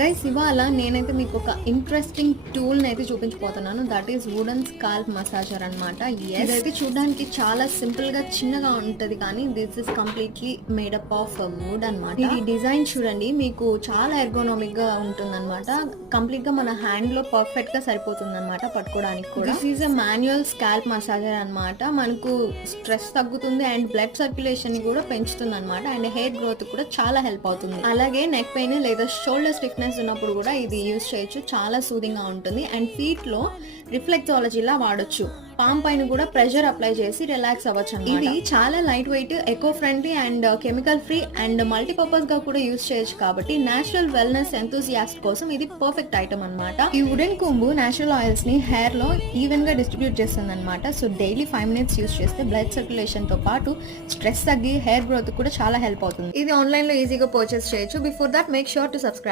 Guys ఇవాళ నేనైతే మీకు ఒక ఇంట్రెస్టింగ్ టూల్ని అయితే చూపించబోతున్నాను. That is wooden scalp massager అనమాట. ఇదైతే చూడడానికి చాలా సింపుల్ గా చిన్నగా ఉంటది, కానీ this is completely made up of would అనమాట. ఈ డిజైన్ చూడండి, మీకు చాలా ఎర్గోనామిక్ గా ఉంటుంది అనమాట. కంప్లీట్ గా మన హ్యాండ్ లో పర్ఫెక్ట్ గా సరిపోతుంది అనమాట పట్టుకోవడానికి కూడా. This is a manual scalp massager అనమాట. మనకు స్ట్రెస్ తగ్గుతుంది అండ్ బ్లడ్ సర్క్యులేషన్ ని కూడా పెంచుతుంది అనమాట. అండ్ హెయిర్ గ్రోత్ కూడా చాలా హెల్ప్ అవుతుంది. అలాగే నెక్ పెయిన్ లేదా షోల్డర్ స్టిఫ్నెస్ ఉన్నప్పుడు కూడా ఇది యూజ్ చేయొచ్చు. చాలా సూదింగ్ గా ఉంటుంది. అండ్ ఫీట్ లో రిఫ్లెక్సాలజీలా వాడొచ్చు. పామ్ పైన కూడా ప్రెషర్ అప్లై చేసి రిలాక్స్ అవ్వచ్చు. ఇది చాలా light weight, eco friendly and chemical free and multipurpose గా కూడా యూజ్ చేయొచ్చు. కాబట్టి నేచురల్ వెల్నెస్ ఎంతూసియాస్ట్ కోసం ఇది పర్ఫెక్ట్ ఐటమ్ అనమాట. ఈ వుడెన్ కుంబు నేచురల్ ఆయిల్స్ ని హెయిర్ లో ఈవెన్ గా డిస్ట్రిబ్యూట్ చేస్తుంది అనమాట. సో డైలీ 5 minutes యూజ్ చేస్తే బ్లడ్ సర్క్యులేషన్ తో పాటు స్ట్రెస్ తగ్గి హెయిర్ గ్రోత్ కూడా చాలా హెల్ప్ అవుతుంది. ఇది ఆన్లైన్ లో ఈజీగా పర్చేస్ చేయొచ్చు. Before that make sure to subscribe.